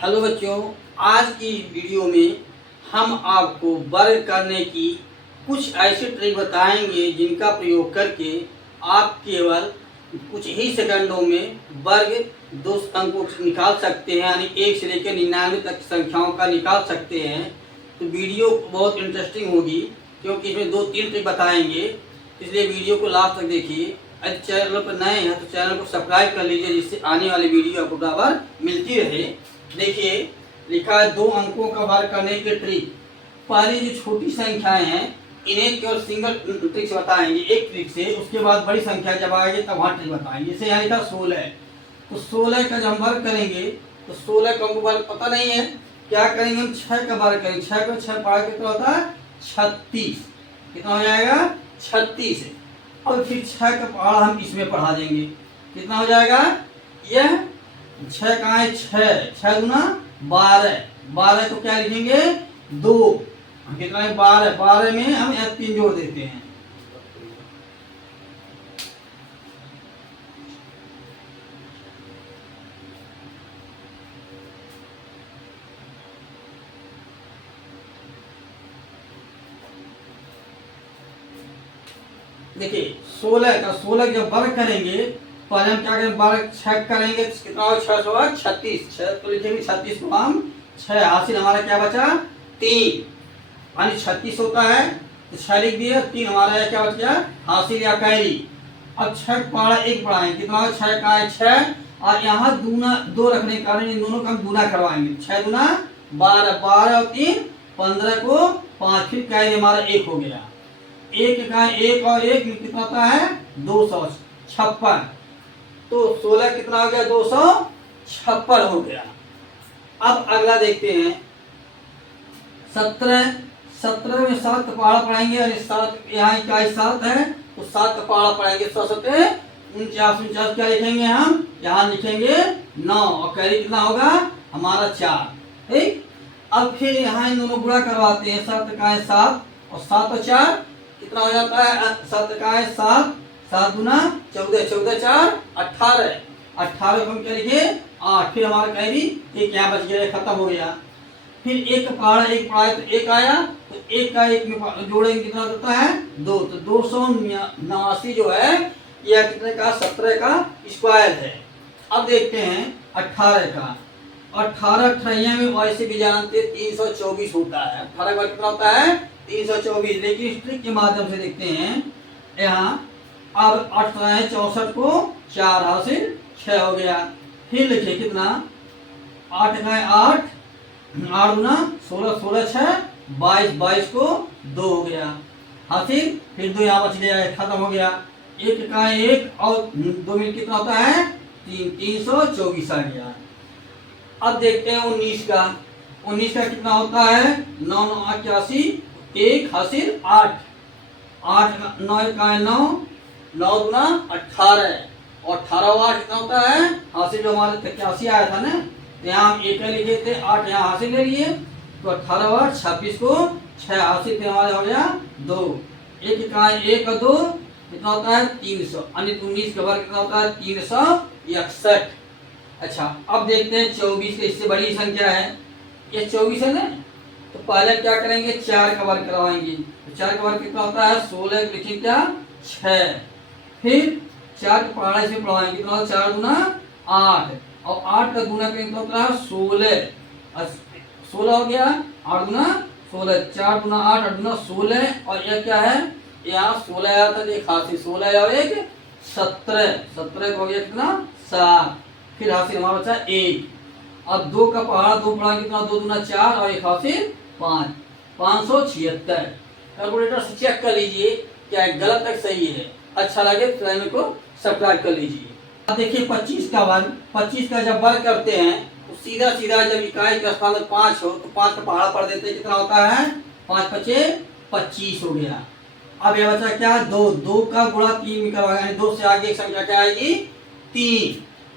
Hello बच्चों, आज की वीडियो में हम आपको वर्ग करने की कुछ ऐसे ट्रिक बताएंगे जिनका प्रयोग करके आप केवल कुछ ही सेकंडों में वर्ग दो अंकों को निकाल सकते हैं, यानी 1 से लेकर 99 तक संख्याओं का निकाल सकते हैं। तो वीडियो बहुत इंटरेस्टिंग होगी क्योंकि इसमें 2-3 ट्रिक बताएंगे, इसलिए वीडियो को लास्ट तक देखिए। यदि चैनल पर नए हैं तो चैनल को सब्सक्राइब कर लीजिए जिससे आने वाली वीडियो आपको बराबर मिलती रहे। देखिए, लिखा है 2 अंकों का वर्ग करने की ट्रिक। पहले जो छोटी संख्याएं हैं इन्हें केवल सिंगल ट्रिक से बताएंगे, एक ट्रिक से। उसके बाद बड़ी संख्या जब आएगी तब वहाँ ट्रिक बताएंगे। जैसे यहाँ लिखा 16, तो 16 का जब हम वर्ग करेंगे तो 16 का हमको वर्ग पता नहीं है, क्या करेंगे हम 6 का वर्ग करेंगे। 6 को 6 पार कितना होता है 36, कितना हो जाएगा 36। और फिर 6 का पहाड़ा हम इसमें पढ़ा देंगे, कितना हो जाएगा यह 6 कहाँ है 6, 6 गुना 12, 12 को क्या लिखेंगे 2, कितना है 12, 12 में हम 3 जोड़ देते हैं। देखिए 16 का 16 जब वर्ग करेंगे पहले हम क्या करेंगे वर्ग 6 करेंगे, कितना हो 6 होगा 36, 6 तो लिखेंगे 36 को हम 6, हासिल हमारा क्या बचा 3, यानी 36 होता है तो 6 लिख दिए, 3 हमारा क्या बच गया हासिल या कैरी। अब 6 पढ़ा 1 पढ़ाएंगे, कितना हो 6 का है 6, और यहाँ दूना 2 रखने के कारण इन दोनों का हम दूना करवाएंगे। 6 दूना 12, 12 और 3 15 को 5, फिर कैरी हमारा 1 हो गया। 1 का 1 और 1 कितना होता है 256, तो 16 कितना हो गया 256 हो गया। अब अगला देखते हैं 17, 17 में 7 का पहाड़ा पढ़ाएंगे, और 7 यहाँ का 7 है तो 7 का पहाड़ा पढ़ाएंगे। 7 49, 49 क्या लिखेंगे हम यहाँ लिखेंगे 9, और कैरी कितना होगा हमारा 4, ठीक। अब फिर यहाँ इन दोनों गुणा करवाते हैं, 7 का है 7 और 7 और 4 कितना हो जाता है 7 का है 7, 7 गुना 14, 14 4 18, 18 को हम क्या लिखे 8, फिर हमारा कैरी एक यहाँ बच गया, खत्म हो गया। फिर 1 का पहाड़ा 1 पढ़ाए तो 1 आया, तो 1 का 1 में जोड़ेंगे कितना होता है 2, तो 289 जो है यह कितने का 17 का स्क्वायर है। अब देखते हैं 18 का, 18 अठाइया में वैसे भी जानते 324 होता है। 18 का कितना होता है 324, लेकिन इस ट्रिक के माध्यम से देखते हैं यहाँ। अब 8 है 64 को 4 हासिल 6 हो गया। फिर लिखे कितना 8 का 8, 8 गुना 16, 16 6 22, 22 को 2 हो गया हासिल, फिर 2 यहाँ बच गया, खत्म हो गया। 1 का 1 और 2 मिल कितना होता है 3, 324 आ गया। अब देखते हैं 19 का, 19 का कितना होता है 9, 9 81, 1 हासिल 8, 8 9 का 9, 9 गुना 18, और 18 8 कितना होता है हासिल, जो हमारे 81 आया था ना, तो यहाँ हम 1 लिखे थे, 8 यहाँ हासिल ले लिए, तो 18 8 26 को 6 हासिल, फिर हमारे हो गया 2। 1 का 1 और 2 कितना होता है 300, यानी 19 का वर्ग कितना होता है 361। अच्छा, अब देखते हैं 24 का, इससे बड़ी संख्या है, ये 24 है ना, तो पहले क्या करेंगे 4 का वर्ग करवाएंगे। तो 4 का वर्ग कितना होता है 16, लिखिए क्या 6, फिर 4 का पहाड़ा इसमें पढ़वाएंगे, कितना होता है 4 गुना 8, और 8 का गुना कितना होता है 16, 16 हो गया, 8 गुना 16, 4 गुना 8, 8 गुना 16, और यह क्या है यहाँ 16 आया था, एक हासिल 16 और 1 17, 17 हो गया कितना 7, फिर हासिल हमारा बचा 1। अब 2 का पहाड़ा 2 पढ़ा कितना 2 गुना 4 और 1 हासिल 5, 576। कैलकुलेटर से चेक कर लीजिए क्या गलत तक सही है। अच्छा लगे तो चैनल को सब्सक्राइब कर लीजिए। अब देखिए 25 का वर्ग, 25 का जब वर्ग करते हैं तो सीधा सीधा जब इकाई का स्थान 5 हो तो 5 का पहाड़ा पढ़ देते हैं, कितना होता है 5 5 25 हो गया। अब यह बचा क्या 2, 2 का गुणा 3 में करवाएंगे, 2 से आगे एक संख्या क्या आएगी 3,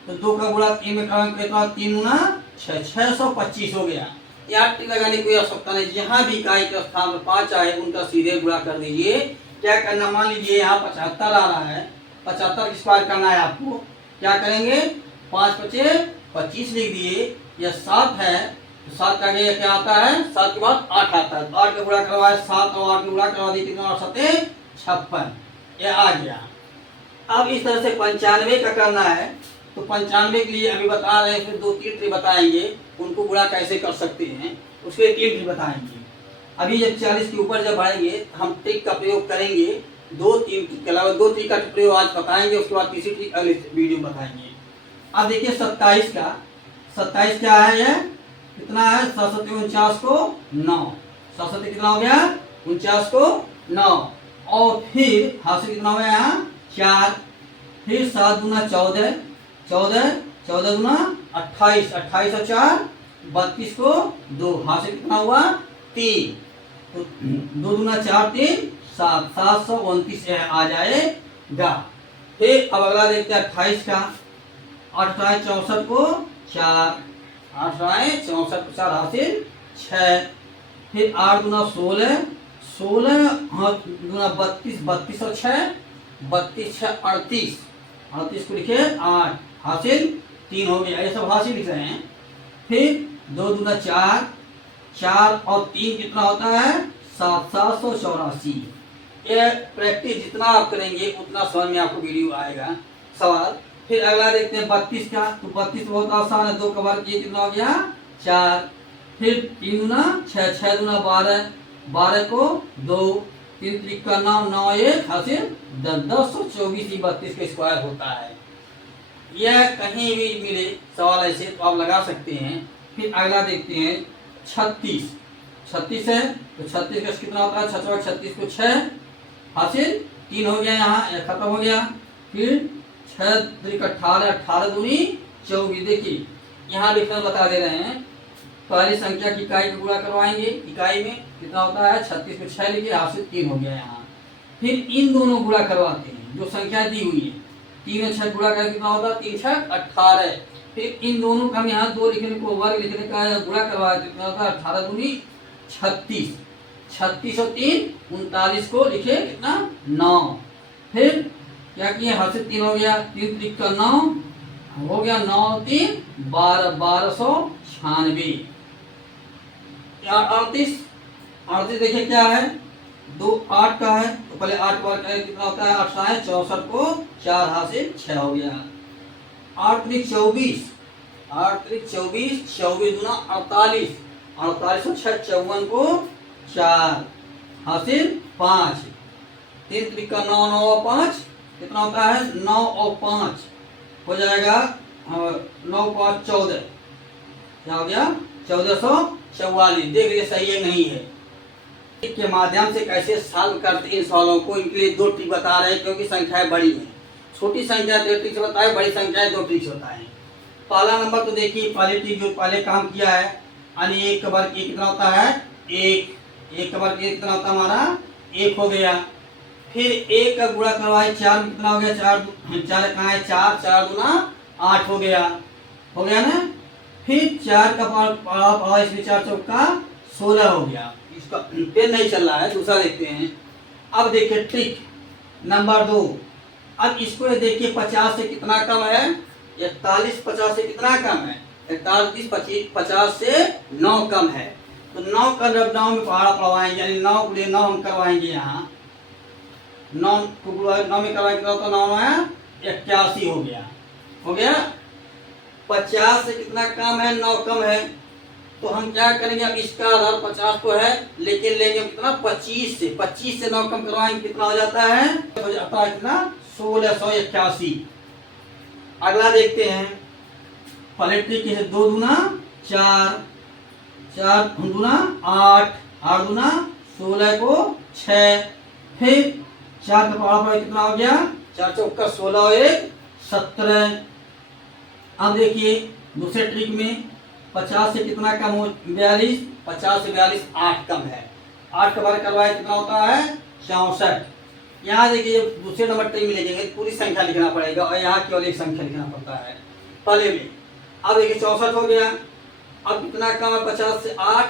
तो 2 का गुणा 3 में करवाएंगे, कितना 3 गुना 6, 625 हो गया। यहाँ टिक लगाने की कोई आवश्यकता नहीं, जहाँ भी इकाई के स्थान पर 5 आए उनका सीधे गुणा कर दीजिए। क्या करना, मान लीजिए यहाँ 75 आ रहा है, 75 स्क्वायर करना है आपको, क्या करेंगे 5 5 25 लिख दिए, यह 7 है तो 7 का आगे क्या आता है, 7 के बाद 8 आता है, तो 8 का गुणा करवाए 7 और 8 का गुणा करवा दी, कितना 7 56, यह आ गया। अब इस तरह से 95 का करना है, तो 95 के लिए अभी बता रहे हैं, फिर 2-3 ट्रिक बताएंगे उनको गुणा कैसे कर सकते हैं, उसके लिए 3 ट्रिक बताएंगे। अभी जब 40 के ऊपर जब आएंगे हम ट्रिक का प्रयोग करेंगे, 2-3 ट्रिक के अलावा 2 ट्रिक का प्रयोग आज बताएंगे, उसके बाद तीसरी ट्रिक अगले वीडियो में बताएंगे। अब देखिए 27 का, 27 क्या है, यह कितना है, 749 को 9, 7 कितना हो गया 49 को 9, और फिर हासिल कितना हो गया यहाँ 4, फिर 7 दूना 14, 14 14 दूना 28, 28 और 4 32 को 2, हासिल कितना हुआ 3, तो 2 दूना 4 3 7, 729 आ जाएगा। फिर अब अगला देखते हैं 28 का, 8 64 को 4, 8 64 को 4 हासिल 6, फिर 8 दूना 16, 16 दूना 32, 32 और 6 32 6 38, 38 को लिखे 8 हासिल 3 हो गया, ये सब हासिल लिख रहे हैं। फिर 2 दूना 4, 4 और 3 कितना होता है 7, 784। ये प्रैक्टिस जितना आप करेंगे उतना समझ में आपको वीडियो आएगा सवाल। फिर अगला देखते हैं 32 का, तो 32 बहुत आसान है, 2 का वर्ग किए कितना हो गया 4, फिर 3 दूना 6, 6 दूना 12, 12 को 2, 3 त्रिक का 9, 9 1 हासिल 10, 1024 32 का स्क्वायर होता है। यह कहीं भी मिले सवाल ऐसे तो आप लगा सकते हैं। फिर अगला देखते हैं 36, 36 है तो 36 का कितना होता है 36 को 6 हासिल 3 हो गया, यहाँ खत्म हो गया। फिर 6 3 18, 18 दूनी 24, देखिए यहाँ लिखना बता दे रहे हैं, पहली संख्या की इकाई का गुणा करवाएंगे, इकाई में कितना होता है 36 को 6 लिखिए हासिल 3 हो गया यहाँ। फिर इन दोनों गुणा करवाते हैं जो संख्या दी हुई है, 3 और 6 गुणा कर कितना होता है 3 6 18, फिर इन दोनों का हम यहाँ 2 लिखने को वर्ग लिखने का गुणा करवाते कितना होता है 18 दूनी 36, 36 और 3 39 को लिखे कितना 9, फिर क्या किए हासिल 3 हो गया, 3 त्रिक का 9 हो गया, 9 3 12, 1296। 38, 38 देखिए क्या है 2 8 का है, तो पहले 8 वर्ग कितना होता है 8 है 64 को 4 हासिल 6 हो गया। 8 त्रिक 24, 8 त्रिक 24, 24 दूना 48, 48 और 6 54 को 4 हासिल 5, 3 त्रिक का 9, 9 और 5 कितना होता है 9 और 5 हो जाएगा 9 5 14, क्या हो गया 1444। देख लीजिए सही है नहीं है। के माध्यम से कैसे सॉल्व करते हैं इन सवालों को, इनके लिए 2 ट्रिक बता रहे हैं क्योंकि संख्याएं बड़ी हैं। छोटी संख्या 2 ट्रिक से बताए, बड़ी संख्याएं 2 ट्रिक से बताएं। पहला नंबर तो देखिए पहले ट्रिक जो पहले काम किया है, यानी 1 का वर्ग कितना होता है 1, 1 का वर्ग कितना होता है हमारा 1 हो गया। फिर 1 का गुणा करवाए 4 में कितना हो गया 4 कहाँ है 4, 4 दूना 8 हो गया ना। फिर 4 का पारा इसमें 4 चौका 16 हो गया। इसका पेन नहीं चल रहा है, दूसरा देखते हैं। अब देखिए ट्रिक नंबर 2, अब इसको देखिए 50 से कितना कम है 41, 50 से कितना कम है 41, 50 से 9 कम है, तो 9 का जब 9 में पहाड़ा पढ़वाएंगे यानी 9 के लिए 9 हम करवाएंगे यहाँ 9 में करवाएंगे कितना होता 9 है 81 हो गया। 50 से कितना कम है 9 कम है, तो हम क्या करेंगे अब इसका आधार 50 तो है लेकिन लेंगे कितना 25 से 9 कम करवाएंगे कितना हो जाता है कितना 1681। अगला देखते हैं पहले ट्रिक है 2 दूना 4, 4 दूना 8, 8 दूना 16 को 6, फिर 4 का पहाड़ा कितना हो गया 4 चौका 16 और 1 17। अब देखिए दूसरे ट्रिक में 50 से कितना कम हो 42, 50 से 42 8 कम है, 8 का वर्ग करवाए कितना होता है 64। यहाँ देखिए दूसरे नंबर ट्रिक में लेंगे पूरी संख्या लिखना पड़ेगा और यहाँ केवल एक संख्या लिखना पड़ता है पहले में। अब देखिए 64 हो गया, अब कितना कम है 50 से 8,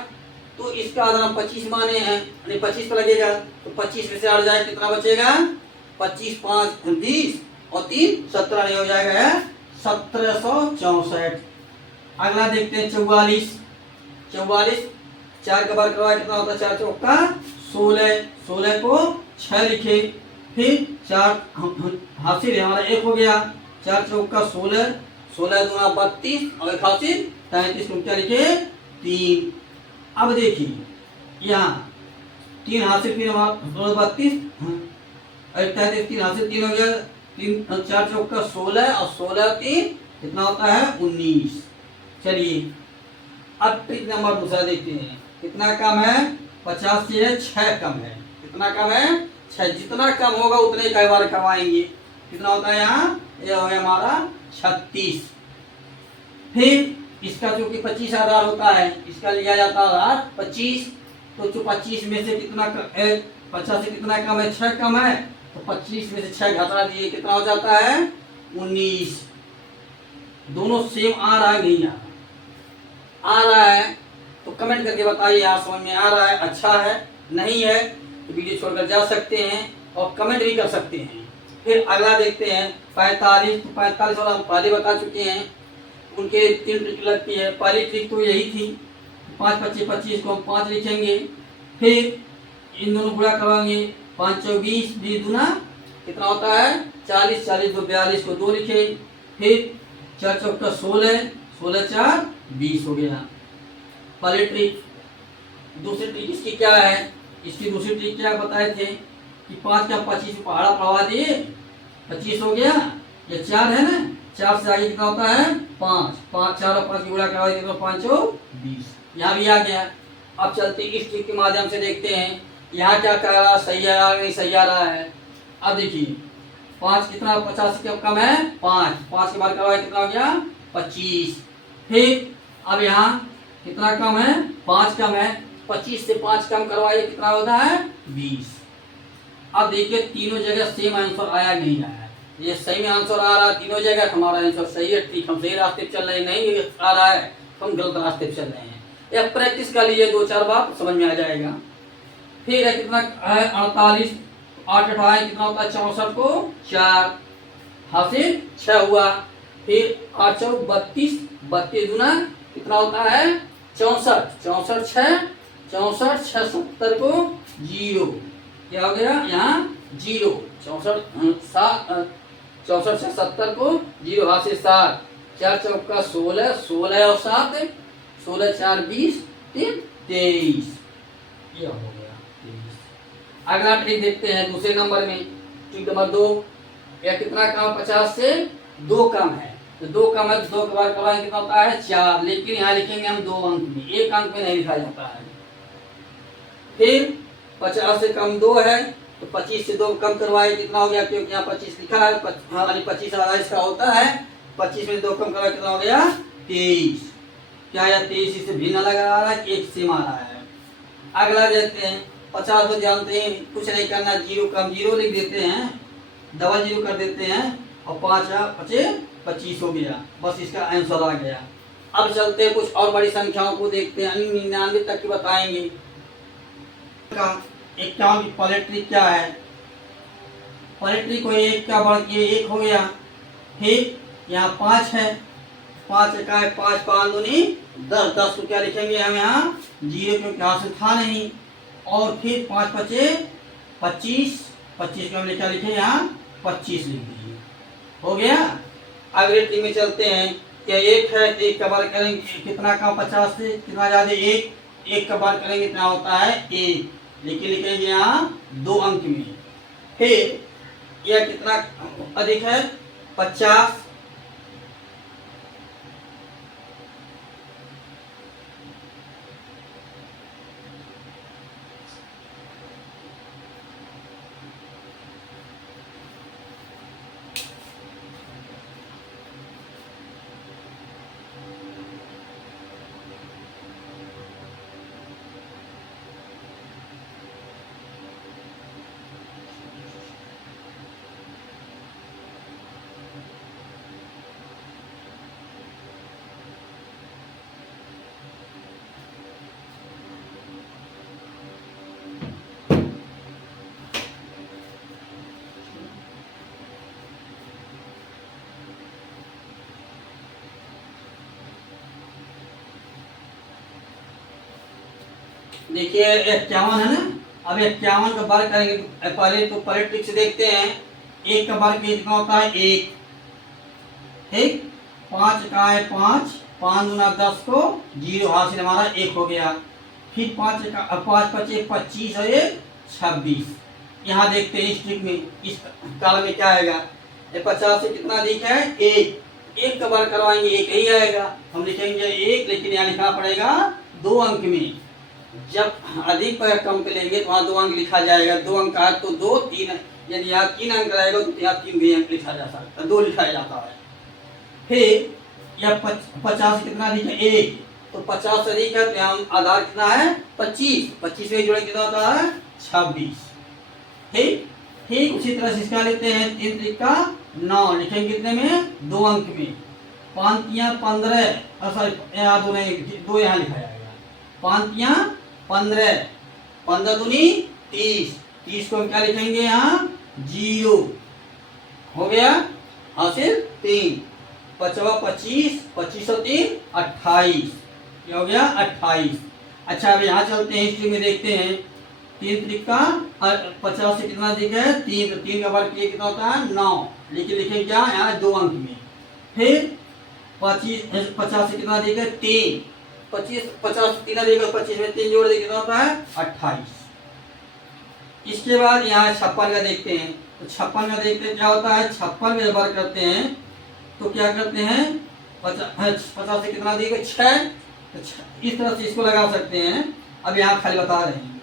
तो इसका आधार हम 25 माने हैं यानी 25 पर लगेगा, तो 25 में से 8 जाए कितना बचेगा 25 5 20 और 3 17 नहीं हो जाएगा 1764। अगला देखते हैं 44। 44 4 का बार करवाए कितना होता है? 4 चौका 16, 16 को 6 लिखे, फिर 4 हासिल हमारा 1 हो गया, 4 चौका 16, 16 दूना 32 और 1 हासिल 33 को क्या लिखे? 3। अब देखिए यहाँ 3 हासिल 3 हमारा 32 और 33 3 हासिल 3 हो गया, 3 4 चौका 16 और 16 3 कितना होता है? 19। चलिए अब ट्रिक नंबर दूसरा देखते हैं, कितना कम है? 50 से 6 कम है। कितना कम है? 6। जितना कम होगा उतने कई बार करवाएंगे। कितना होता है यहाँ? ये हो गया हमारा 36। फिर इसका चूंकि 25 आधार होता है, इसका लिया जाता है आधार 25, तो जो 25 में से कितना 50 से कितना कम है? 6 कम है, तो 25 में से 6 घटा दिए, कितना हो जाता है? 19। दोनों सेम आ रहा है नहीं आ रहा है? तो कमेंट करके बताइए यार, समझ में आ रहा है, अच्छा है, नहीं है तो वीडियो छोड़कर जा सकते हैं और कमेंट भी कर सकते हैं। फिर अगला देखते हैं 45। तो 45 वाला हम पहले बता चुके हैं, उनके 3 ट्रिक लगती है। पहली ट्रिक तो यही थी, 5 25 25 को हम 5 लिखेंगे, फिर इन दोनों गुणा करवाएंगे, 5 24 20 दूना कितना होता है? 40, 40 को 42 को 2 लिखे, फिर 4 चौका 16, 16 4 20 हो गया। पहली ट्रिक। दूसरी ट्रिक इसकी क्या है? इसकी दूसरी ट्रिक क्या बताए थे कि 5 का 25 पहाड़ा पढ़वा दिए, 25 हो गया, ये 4 है ना, 4 से आगे कितना होता है? 5, 5 4 और 5 की गुणा करवा दिए, 5 20। यहाँ भी आ गया। अब चलते इस ट्रिक के माध्यम से देखते हैं यहाँ क्या कह रहा, सही आ रहा नहीं सही आ रहा है। अब देखिए 5 कितना 50 से कम है? 5, 5 के बाद करवाए कितना हो गया? 25। फिर अब यहाँ कितना कम है? 5 कम है, 25 से 5 कम करवाइए, कितना होता है? 20। अब देखिए तीनों जगह सेम आंसर आया नहीं आया, ये सही में आंसर आ रहा है तीनों जगह, हमारा आंसर सही है, ठीक, हम सही रास्ते पे चल रहे हैं, नहीं आ रहा है तो हम गलत रास्ते पे चल रहे हैं। या प्रैक्टिस कर लीजिए 2-4 बार, समझ में आ जाएगा। फिर है कितना है? 48, 8 उठाए कितना होता है? 64 को 4 हासिल 6 हुआ, फिर 8 चौक 32, 32 गुना कितना होता है? 64, 64 6, 64 6 70 को 0, क्या हो गया यहाँ? 0, 64 7, 64 6 70 को 0 हासिल 7, 4 चौका 16, 16 और 7 16 4 20 3 23, ये हो गया 23। अगला ट्रिक देखते हैं दूसरे नंबर में, ट्रिक नंबर 2। यह कितना कम? 50 से 2 कम है, तो 2 कम है तो 2 के बाद करवाएंगे कितना होता है? 4, लेकिन यहाँ लिखेंगे हम 2 अंक में, 1 अंक में नहीं लिखा जाता है। फिर 50 से कम 2 है, तो 25 से 2 कम करवाए, कितना हो गया? क्योंकि यहाँ 25 लिखा है, यानी 25 आधा इसका होता है, 25 में 2 कम करवाए कितना हो गया? 23। क्या यह 23 इससे भिन्न लगा आ रहा है, एक सेम आ रहा है। अगला देखते हैं 50 को जानते हैं, कुछ नहीं करना, 0 कम 0 लिख देते हैं, डबल 0 कर देते हैं और 5 5 25 हो गया, बस इसका आंसर आ गया। अब चलते हैं कुछ और बड़ी संख्याओं को देखते हैं, 99 तक की बताएंगे। 51 की पॉलिट्री क्या है? पॉलिट्री को 1 का बढ़ के 1 हो गया, फिर यहाँ 5 है, 5 का है 5 5 दूनी 10, 10 को क्या लिखेंगे हम यहाँ? 0, क्योंकि हासिल था नहीं, और फिर 5 5 25, 25 को हम क्या लिखे यहाँ? 25 लिख दीजिए, हो गया। अगले ट्रिक में चलते हैं, क्या 1 है, 1 का बार करेंगे कितना कम? 50 से कितना ज्यादा? 1 का बार करेंगे कितना होता है? 1, लेकिन लिखेंगे यहाँ 2 अंक में। फिर यह कितना अधिक है? 50, देखिए 51 है ना। अब 51 का वर्ग करेंगे, पहले तो पहले ट्रिक से देखते हैं। एक का वर्ग कितना होता है? एक। ठीक, 5 का है 5, 5 गुना 10 को 0 हासिल हमारा 1 हो गया। फिर 5 का 5 पचे 25 और 1 26। यहाँ देखते हैं इस ट्रिक में, इस काल में क्या आएगा। 50 से कितना अधिक है? 1। 1 का वर्ग करवाएंगे 1 ही आएगा, हम लिखेंगे 1, लेकिन यहाँ लिखना पड़ेगा 2 अंक में। जब अधिक पर कम पे लेंगे तो वहाँ 2 अंक लिखा जाएगा। 2 अंक का तो 2, 3, यदि यहाँ 3 अंक रहेगा तो यहाँ 3 भी अंक लिखा जा सकता है, 2 लिखा जाता है। फिर यह 50 से कितना अधिक है? 1। तो 50 से अधिक है तो यहाँ आधार कितना है? 25। 25 में जोड़े कितना होता है? 26। ठीक, ठीक उसी तरह से इसका लेते हैं 3 त्रिक का 9, लिखेंगे कितने में? 2 अंक में। 5 तियां 15, सॉरी यहाँ 2 नहीं, 2 यहाँ लिखा जाएगा। 5 तियां 15, 15 दूनी 30, 30 को हम क्या लिखेंगे? यहाँ 0 हो गया हासिल 3। 5 25, 25 और 3 28, ये हो गया 28। अच्छा अब यहाँ चलते हैं, हिस्ट्री में देखते हैं। 3 त्रिक का 50 से कितना अधिक है? 3, तो 3 का वर्ग कितना होता है? 9, लेकिन लिखेंगे क्या? यहाँ 2 अंक में। फिर 50 से कितना अधिक है? 3, 25, 50 3 अधिक है, 25 में 3 जोड़ दे कितना होता है? 28। इसके बाद यहाँ 56 का देखते हैं। तो 56 का देखते हैं क्या होता है। 56 में वर्ग करते हैं तो क्या करते हैं? 50 से कितना अधिक है? 6। तो इस तरह से इसको लगा सकते हैं। अब यहाँ खाली बता रहे हैं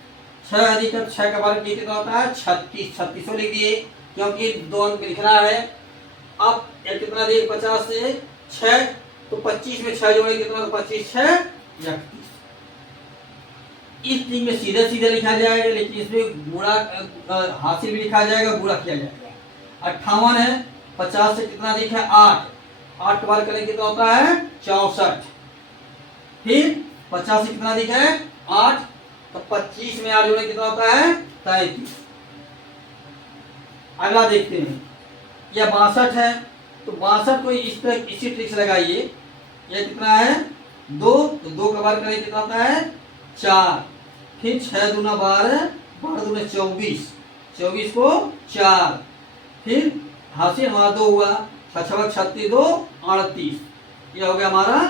6 अधिक 6 का वर्ग कितना होता है? 36। 36 लिख दिए क्योंकि 2 अंक लिखना है। अब कितना दिए? 50 से 6, तो 25 में 6 जोड़े कितना? 25 6 31। इस ट्रिक में सीधे सीधे लिखा जाएगा, लेकिन इसमें गुणा हासिल भी लिखा जाएगा, गुणा किया जाएगा। 58 है, 50 से कितना अधिक है? 8। 8 का वर्ग करें कितना होता है? 64। फिर 50 से कितना अधिक है? 8, तो 25 में 8 जोड़े कितना होता है? 33। अगला देखते हैं, यह 62 है। तो 62 को इस तरह इसी ट्रिक से लगाइए। यह कितना है? 2, तो 2 का वर्ग करें कितना होता है? 4। फिर 6 दूना 12, 12 दूना 24, 24 को 4। फिर हासिल हमारा 2 हुआ, 6 36 2 38, यह हो गया हमारा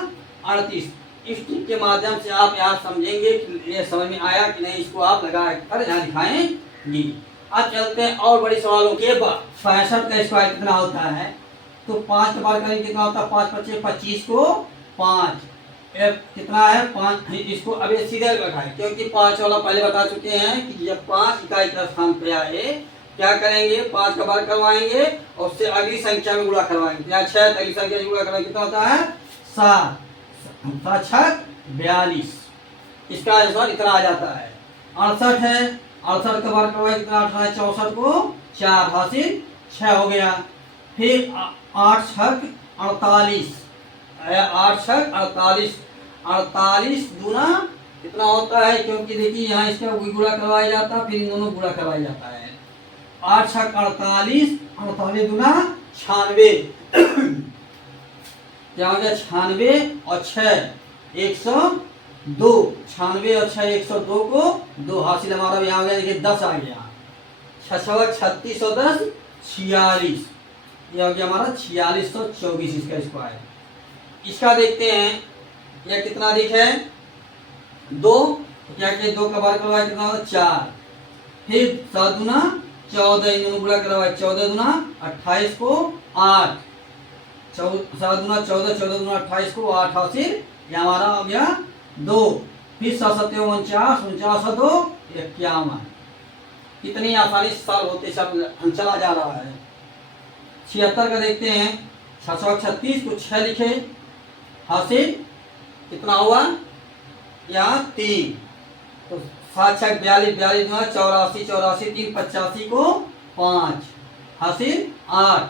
38। इस ट्रिक के माध्यम से आप यहाँ समझेंगे कि ये समझ में आया कि नहीं, इसको आप लगा कर यहाँ दिखाएंगे। अब चलते हैं और बड़े सवालों के बाद। 65 का स्क्वायर कितना होता है? तो 5 का वर्ग करेंगे कितना होता है? 5 25 25 को 5, कितना है? 5। इसको अब ये सीधे लगाए क्योंकि 5 वाला पहले बता चुके हैं कि जब 5 इकाई का स्थान पे आए क्या करेंगे? 5 का वर्ग करवाएंगे और उससे अगली संख्या में गुणा करवाएंगे। यहाँ 6 अगली संख्या में गुणा करवाएंगे कितना होता है? 7। 7 6 42, इसका आंसर इतना आ जाता है। 68 है, 68 का वर्ग करवाएंगे कितना? 68 64 को 4 हासिल 6 हो गया। फिर 8 6 48, 8 6 48, 48 दूना कितना होता है? क्योंकि देखिए यहाँ इसका गुणा करवाया जाता है, फिर इन दोनों गुणा करवाया जाता है। 8 6 48, 48 दूना 96, क्या हो गया? 96 और 6 102, 96 और 6 102 को 2 हासिल हमारा यहाँ हो गया। देखिए 10 आ गया। 6 36 और 10 46, यह हो गया हमारा 4624 इसका स्क्वायर। इसका देखते हैं यह कितना अधिक है? 2, तो क्या किया? 2 का वर्ग करवाया कितना होता है? 4। फिर 7 दूना 14, इन दोनों गुणा करवाए 14 दूना 28 को 8, 7 दूना 14, 14 दूना 28 को 8 हासिल, यह हमारा हो गया 2। फिर 7 7 49, 49 और 2 51। कितनी आसानी से साल होते सब चला जा रहा है। 76 का देखते हैं। 636 को 6 लिखे, हासिल कितना हुआ? यहाँ 3, तो 7 6 42, 42 दूना 84, 84 3 85 को 5 हासिल 8।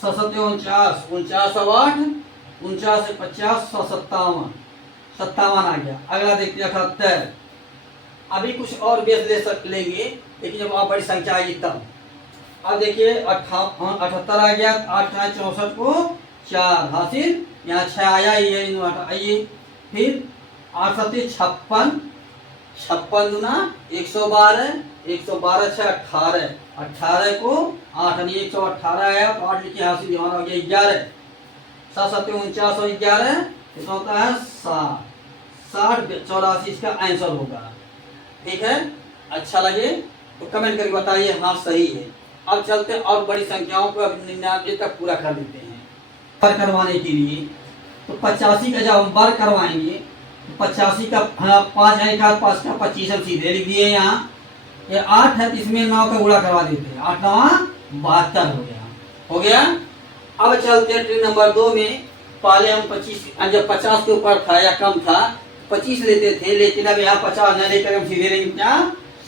7 7 49, 49 और 8, 49 से 50 57, 57 आ गया। अगला देखते हैं 78। अभी कुछ और बेस लेंगे, लेकिन जब आप बड़ी संख्या आएगी तब। अब देखिए 78 आ गया। 8 6 64 को 4 हासिल, यहाँ 6 आया ही है, आइए। फिर 8 7 56, 56 दूना 112, 112 6 18, 18 को 8 यानी 118 आया तो 8 लिखिए हासिल हमारा हो गया 11, 7 7 49 और 11 कितना होता है 60, 60 84 इसका आंसर होगा। ठीक है, अच्छा लगे तो कमेंट करके बताइए हाँ सही है। अब चलते हैं और बड़ी संख्याओं को 99 तक पूरा कर देते हैं। वर्ग करवाने के लिए तो 85 का जब हम वर्ग करवाएंगे तो 85 का 5 है 5 का 25 हम सीधे लिख दिए यहाँ। ये 8 है तो इसमें 9 का गुणा करवा देते हैं, 8 9 72 हो गया। अब चलते हैं ट्रिक नंबर 2 में। पहले हम 25 जब 50 के ऊपर था या कम था 25 लेते थे, लेकिन अब यहाँ 50 न लेकर हम सीधे लेंगे क्या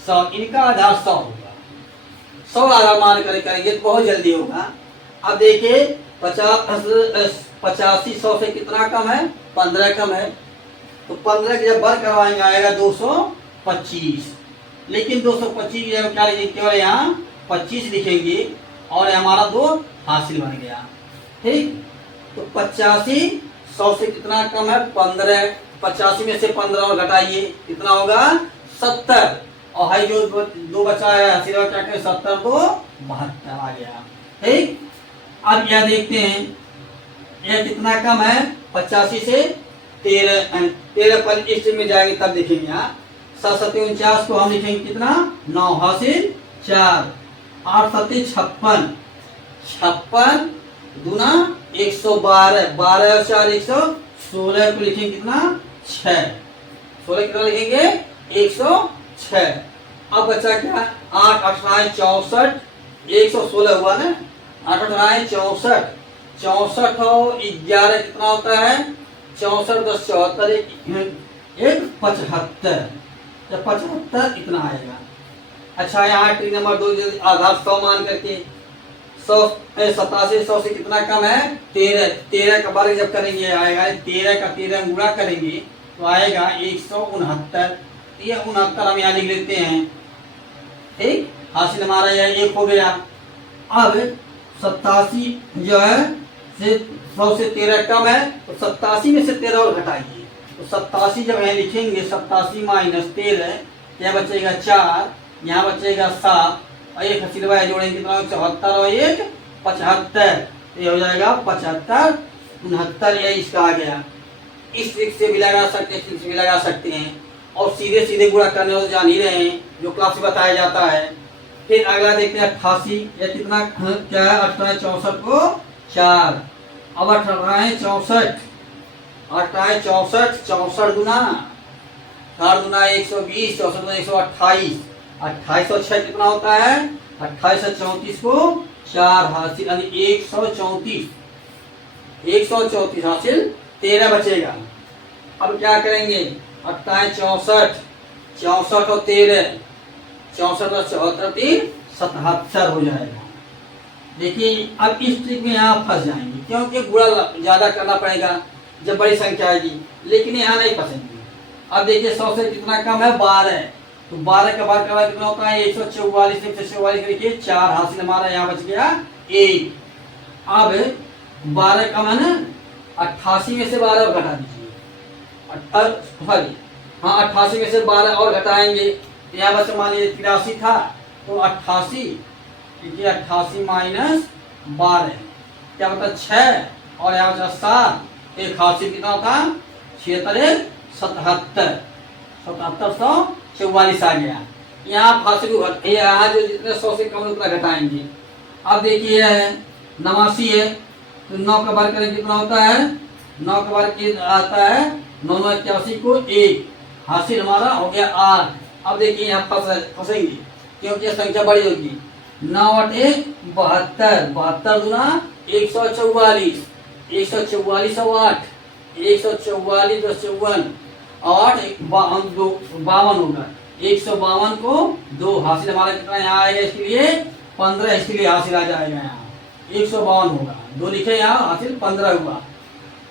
100। इनका आधार 100 होगा, 100 आधार मान कर करेंगे तो बहुत जल्दी होगा। अब देखिए 85 100 से कितना कम है 15 कम है, तो 15 के जब वर्ग करवाएंगे आएगा 225, लेकिन 225 जब क्या लिखेंगे केवल यहाँ 25 लिखेंगे और हमारा 2 हासिल बन गया। ठीक, तो 85 100 से कितना कम है 15, 85 में से 15 और घटाइए कितना होगा 70, और है जो 2 बचा है हासिल क्या करें 70 2 72 आ गया। ठीक, अब यह देखते हैं यह कितना कम है 85 से 13 पर स्ट्रिंग में जाएंगे तब देखेंगे। यहाँ 7 7 49 को हम लिखेंगे कितना 9 हासिल 4, 8 7 56, 56 दूना 112, 12 और 4 116 को लिखेंगे कितना 6, 16 कितना लिखेंगे 106। अब बचा क्या 8 18 64, 116 हुआ ना, 8 18 64, 64 और 11 कितना होता है 64 10 74 1 75, जब 75 इतना आएगा। अच्छा यहाँ ट्रिक नंबर 2 आधार 100 मान करके 87 100 से कितना कम है 13 का वर्ग जब करेंगे आएगा 13 का 13 गुणा करेंगे तो आएगा 169, ये 69 हम यहाँ लिख लेते हैं। ठीक, हासिल हमारा यह 1 हो गया। अब 87 जो है से 100 से 13 कम है तो 87 में से 13 और घटाइए, तो 87 जब यहाँ लिखेंगे 87 माइनस 13 क्या बचेगा 4, यहाँ बचेगा 7 और 1 हासिल जोड़ेंगे कितना 74 और 1 75, ये हो जाएगा 75 69, ये इसका आ गया। इस ट्रिक से भी लगा सकते हैं, इस ट्रिक से भी लगा सकते हैं, और सीधे सीधे गुणा करने वाले जान ही रहे हैं जो क्लास में बताया जाता है। फिर अगला देखते हैं 88, या कितना क्या है 18 64 को 4, अब 18 64, 18 64 64 दूना 4 दूना 120, 64 दूना 128, 28 और 6 कितना होता है 28 और 34 को 4 हासिल यानी 134, 134 हासिल 13 बचेगा। अब क्या करेंगे 28 64, 64 और 13, 64 और 74 3 77 हो जाएगा। देखिए अब इस ट्रिक में यहाँ फंस जाएंगे क्योंकि गुणा ज्यादा करना पड़ेगा जब बड़ी संख्या आएगी, लेकिन यहाँ नहीं फंसेंगे। अब देखिए 100 से कितना कम है 12, तो 12 का वर्ग करना कितना होता है 144, 144 देखिए 4 हासिल हमारा यहाँ बच गया 1। अब 12 कम है ना, 88 में से 12 और घटा दीजिए, सॉरी हाँ 88 में से 12 और घटाएंगे तो यहाँ बस मान लीजिए 83 था तो 88 क्योंकि 88 माइनस 12 क्या बता 6 और यहाँ बचा 7, एक हासिल कितना था 76 77, 7744 आ गया। यहाँ हासिल यहाँ जो जितने 100 से कम उतना घटाएंगे। अब देखिए 89 है तो 9 का वर्ग करें कितना होता है 9 का वर्ग आता है 9 9 81 को 1 हासिल हमारा हो गया 8। अब देखिए यहाँ फंसेंगे क्योंकि यह संख्या बड़ी होगी 9 8 1 72, 72 गुना 144, 144 और 8 144 10 54 8 52 होगा, 152 को 2 हासिल हमारा कितना यहाँ आएगा इसके लिए 15, इसके लिए हासिल आ जाएगा यहाँ 152 होगा, 2 लिखे यहाँ हासिल 15 हुआ।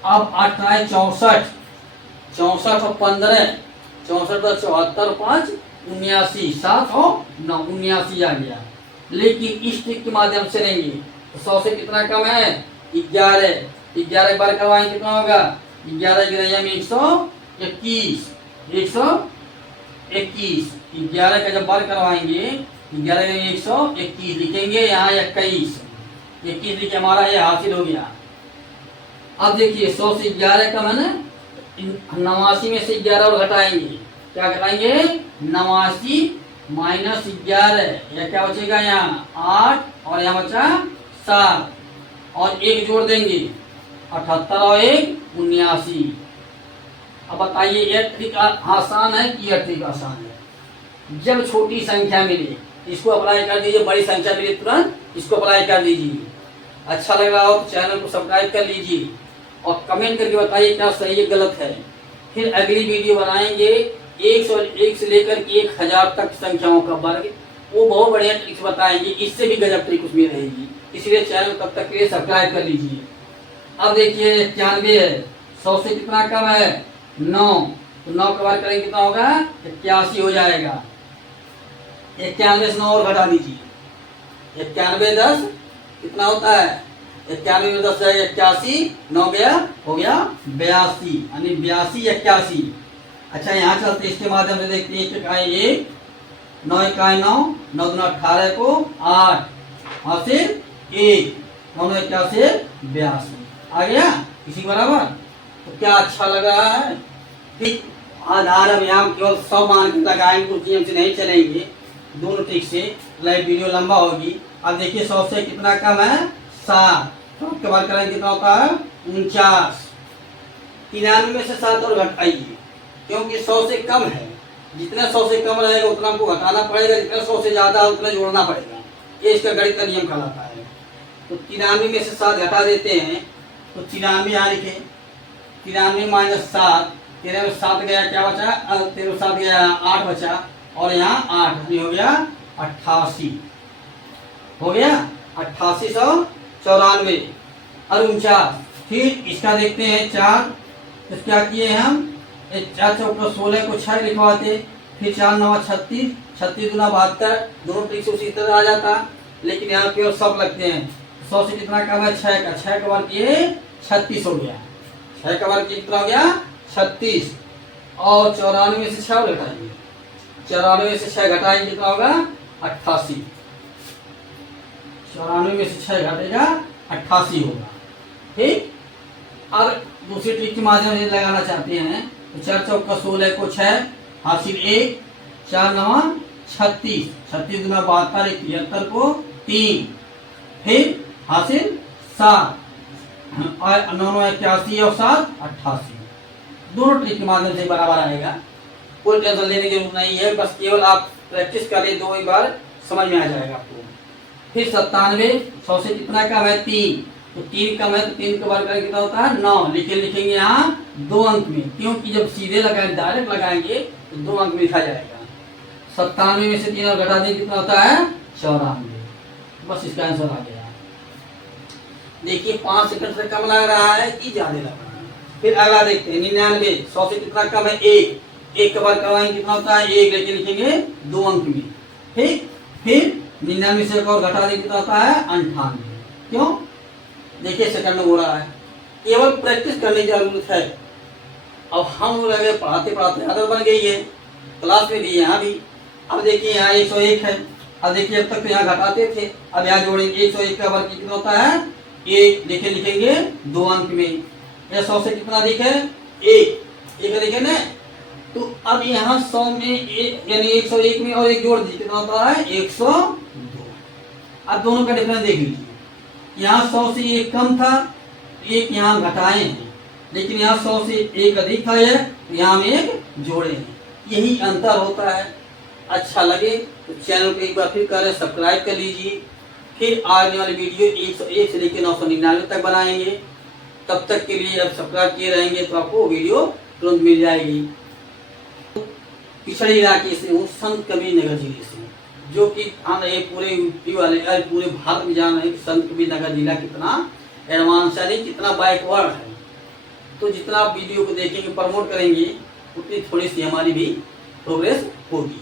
अब 8 9 64, 64 और 15 64 74 5 79, 7 और 9 79 आ गया। लेकिन इस ट्रिक के माध्यम से नहीं है तो 100 से कितना कम है 11, 11 बार करवाएंगे कितना होगा 11 में 121, 121, 11 का जब वर्ग करवाएंगे 11 का 121 लिखेंगे, यहाँ 21 लिखे हमारा ये हासिल हो गया। अब देखिए 100 से 11 का मैंने 89 में से 11 और घटाएंगे, क्या घटाएंगे 89 माइनस 11, या क्या बचेगा यहाँ 8 और यहाँ बचा 7 और 1 जोड़ देंगे 78 और 1 79। अब बताइए ये ट्रिक आसान है कि यह ट्रिक आसान है? जब छोटी संख्या मिले इसको अप्लाई कर दीजिए, बड़ी संख्या मिले तुरंत इसको अप्लाई कर दीजिए। अच्छा लग रहा हो तो चैनल को सब्सक्राइब कर लीजिए और कमेंट करके बताइए क्या सही है गलत है। फिर अगली वीडियो बनाएंगे 101 से लेकर के 1000 तक संख्याओं का वर्ग, वो बहुत बढ़िया ट्रिक्स बताएंगे, इससे भी गजब ट्रिक उसमें रहेगी। इसलिए चैनल तब तक के लिए सब्सक्राइब कर लीजिए। अब देखिए 91 है, 100 से कितना कम है 9, तो 9 का वर्ग करेंगे कितना होगा 81 हो जाएगा। 91 से 9 और घटा दीजिए, 91 10 कितना होता है 91 में 10 है 81, 9 गया हो गया 82, यानी 82 81। अच्छा यहाँ चलते इसके माध्यम से देखते हैं 1 इकाई 1, 9 इकाई 9, 9 दूना 18 को 8 हासिल 1, 9 81 82 आ गया इसी बराबर। तो क्या अच्छा लग रहा है? ठीक आधार अब यहाँ केवल 100 मान के लगाएंगे, कुछ नियम से नहीं चलेंगे, दोनों ट्रिक से लाइव वीडियो लंबा होगी। अब देखिए 100 से कितना कम है 7, तो उसके बाद करेंगे कितना होता है 49। 93 में से 7 और घटाइए, क्योंकि 100 से कम है, जितना 100 से कम रहेगा उतना हमको घटाना पड़ेगा, जितना 100 से ज्यादा उतना जोड़ना पड़ेगा, ये इसका गणित का नियम कहलाता है। तो 93 में से 7 घटा देते हैं, तो 93 यहाँ लिखे 93 माइनस 7, 13 में 7 गया क्या बचा 13 में 7 गया 8 बचा और यहाँ 8 हो गया 88 हो गया 8894 और 49। फिर इसका देखते हैं 4, तो क्या किए हम 4 चौका 16 को 6 लिखवाते, फिर 4 9 36, 36 दूना 72, दोनों ट्रिक से उसी तरह आ जाता, लेकिन यहाँ केवल सब लगते हैं। 100 से कितना कम है 6 का वर्ग किए 36 हो गया, 6 का वर्ग कितना हो गया 36, और 94 में से 6 घटाएंगे, 94 में से 6 घटाएंगे कितना होगा 88, 94 में से 6 घटेगा 88 होगा। ठीक, अब दूसरी ट्रिक के माध्यम से लगाना चाहते हैं, तो 4 चौका 16 को 6 हासिल 1, 4 9 36, 36 दूना 72 73 को 3, फिर हासिल 7 और 9 9 81 और 7 88, दोनों ट्रिक के माध्यम से बराबर आएगा। कोई टेंशन लेने की जरूरत नहीं है, बस केवल आप प्रैक्टिस करें, 2 बार समझ में आ जाएगा आपको। फिर 97, 100 से कितना कम है 3, तो 3 कम है तो 3 का वर्ग कितना होता है 9, लिखेंगे यहाँ 2 अंक में, क्योंकि जब सीधे लगाएंगे डायरेक्ट लगाएंगे तो 2 अंक में लिखा जाएगा। 97 में से 3 और घटा देंगे कितना होता है 94, बस इसका आंसर आ गया। देखिए 5 सेकंड से कम लग रहा है कि ज्यादा लग रहा है। फिर अगला देखते हैं 99, 100 से कितना कम है 1 का वर्ग करवाएंगे कितना होता है 1, लेके लिखेंगे 2 अंक में। ठीक, फिर 99 से और घटा देंगे कितना होता है 98। क्यों? देखिए सेकंड में हो रहा है, केवल प्रैक्टिस करने की जरूरत है। अब हम लगे पढ़ाते पढ़ाते आदत बन गई है, क्लास में भी यहाँ भी। अब देखिए यहाँ 101 है, अब देखिए अब तक तो यहाँ घटाते थे, अब यहाँ जोड़ेंगे 101 का वर्ग कितना होता है 1, लिखेंगे 2 अंक में। 100 से कितना दिखे 1 लिखे ना, तो अब यहाँ 100 में यानी 101 में और 1 जोड़ दीजिए कितना होता है 102। अब दोनों का डिफरेंस देख लीजिए, यहाँ 100 से 1 कम था, 1 यहाँ घटाए हैं, लेकिन यहाँ 100 से 1 अधिक था है, तो यहाँ हम 1 जोड़े हैं, यही अंतर होता है। अच्छा लगे तो चैनल को एक बार फिर करें, सब्सक्राइब कर लीजिए। फिर आने वाली वीडियो 101 से लेकर 999 तक बनाएंगे, तब तक के लिए अब सब्सक्राइब किए रहेंगे तो आपको वीडियो तुरंत मिल जाएगी। पिछड़े इलाके से हूँ, संत कबीर नगर जिले से, जो कि हम ये पूरे यूपी वाले पूरे भारत में जान रहे हैं कि संत कबीर नगर जिला कितना एडवांस है, कितना बैकवर्ड है। तो जितना आप वीडियो को देखेंगे प्रमोट करेंगे उतनी थोड़ी सी हमारी भी प्रोग्रेस होगी।